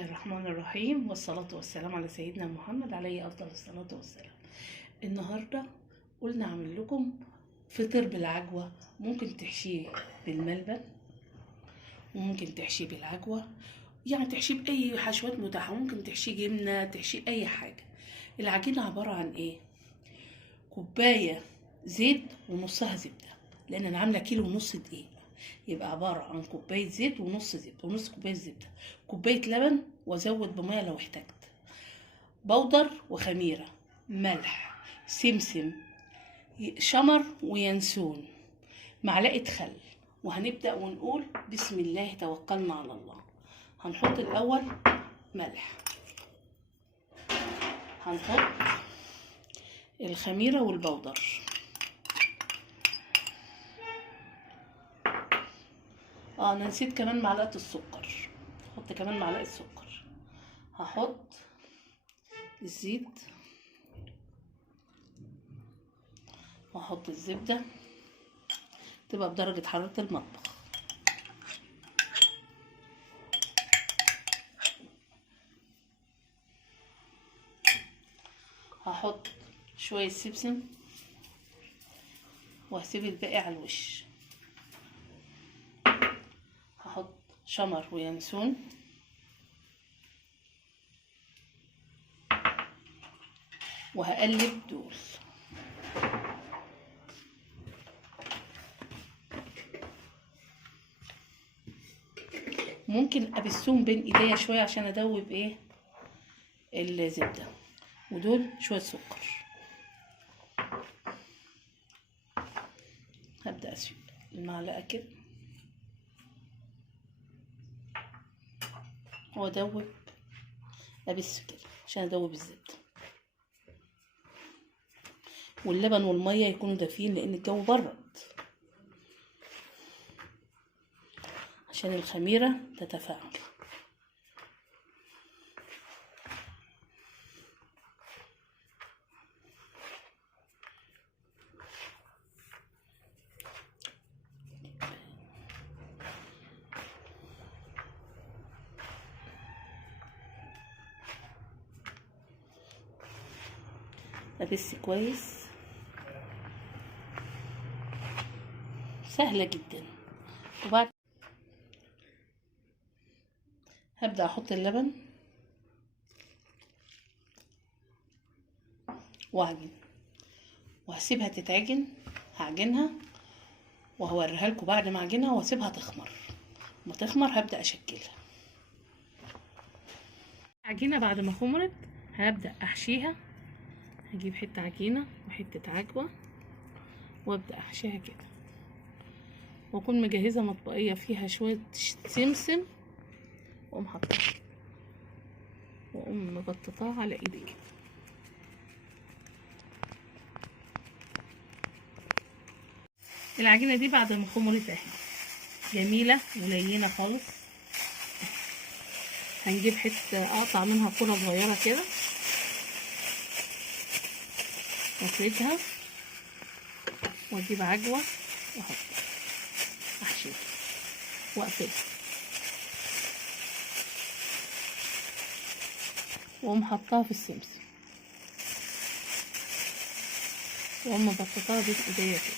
الله الرحمن الرحيم، والصلاة والسلام على سيدنا محمد عليه أفضل الصلاة والسلام. النهاردة قلنا أعمل لكم فطر بالعجوة. ممكن تحشيه بالملبن وممكن تحشيه بالعجوة، يعني تحشيه بأي حشوات متاحة. ممكن تحشيه جبنة، تحشيه أي حاجة. العجينة عبارة عن إيه؟ كوباية زيت ونصها زبدة، لأن أنا عاملة كيلو ونص دقيق، يبقى عبارة عن كوباية زيت ونص زبدة ونص كوباية زبدة، كوباية لبن وأزود بمية لو احتجت، بودر وخميرة، ملح، سمسم، شمر وينسون، معلقة خل. وهنبدأ ونقول بسم الله توكلنا على الله. هنحط الأول ملح، هنحط الخميرة والبودر، انا نسيت كمان معلقه السكر، هحط كمان معلقه سكر. هحط الزيت وهحط الزبده، تبقى بدرجه حراره المطبخ. هحط شويه سمسم وهسيب الباقي على الوش. هحط شمر وينسون وهقلب دول. ممكن ابسهم بين ايديا شويه عشان ادوب ايه الزبده، ودول شويه سكر. هبدا اسيب المعلقه كده وادوب، ابس كده عشان ادوب الزبده، واللبن والميه يكونوا دافيين لان الجو برد، عشان الخميره تتفاعل. ابس كويس، سهله جدا. وبعد هبدأ احط اللبن واعجن وهسيبها تتعجن. هعجنها وهوريها لكم بعد ما اعجنها واسيبها تخمر. ما تخمر هبدأ اشكلها. عجينة بعد ما خمرت هبدأ احشيها. هجيب حتة عجينة وحتة عجوة وابدأ احشيها كده، واكون مجهزة مطبقية فيها شوية سمسم، واقوم حاطاها واقوم مبططاها على ايدي كده. العجينة دي بعد ما خمرت اهي جميلة ولينة خالص. هنجيب حتة اقطع منها كرة صغيرة كده وافردها، واجيب عجوة واحطها احشيها واقفلها، واقوم حطاها في السمسم، واقوم مبططاها بين ايديا كده،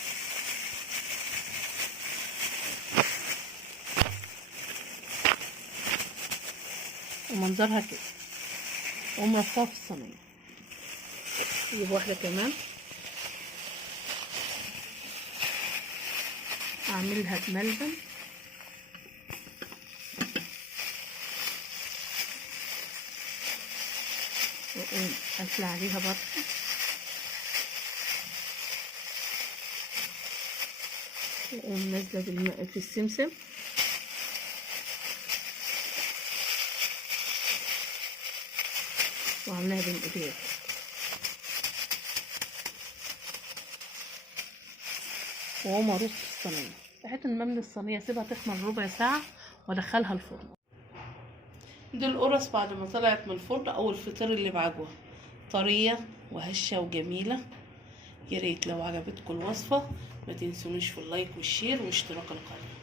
ومنظرها كده، واقوم رصاها في الصينيه. اجيب واحده كمان اعملها بملبن، واقوم قافله عليها برضه، واقوم نازله في السمسم، وعاملاها بين ايديا، واقوم ارص في الصينيه بحيث ان املى الصينيه اسيبها تخمر ربع ساعه وادخلها الفرن. دي القرص بعد ما طلعت من الفرن، او الفطير اللي بعجوه، طريه وهشه وجميله. يا ريت لو عجبتكم الوصفه ما تنسونيش في اللايك والشير واشتراك القناه.